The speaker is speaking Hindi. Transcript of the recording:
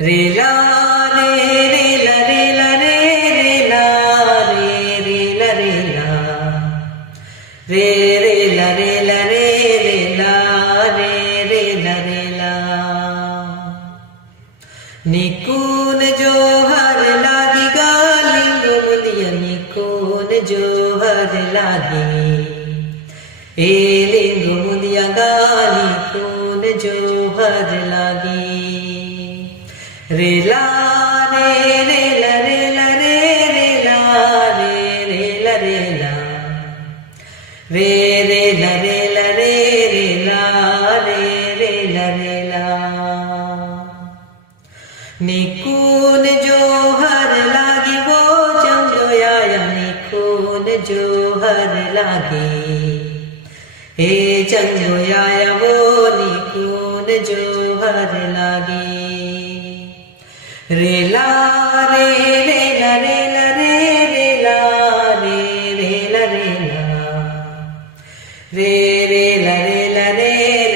रे ला रे ला रे ला रे रे ला रे ला रे ला रे ला रे ला रे ला रे ला रे ला निकून जो हर लागी गालिंगो मुदिया निकून जो हर लागी ए लिंगो मुदिया गाली कून जो हर लागी रे ला रे ला रे ला रे ला रे ला रे ला रे ला रे ला रे ला ला रे ला निकून जो हर लागी वो चंगो आया निकून जो हर लागी हे चंगो आया वो निकून जो हर लागी रे ला रे ला रे ला रे ला रे ला रे ला रे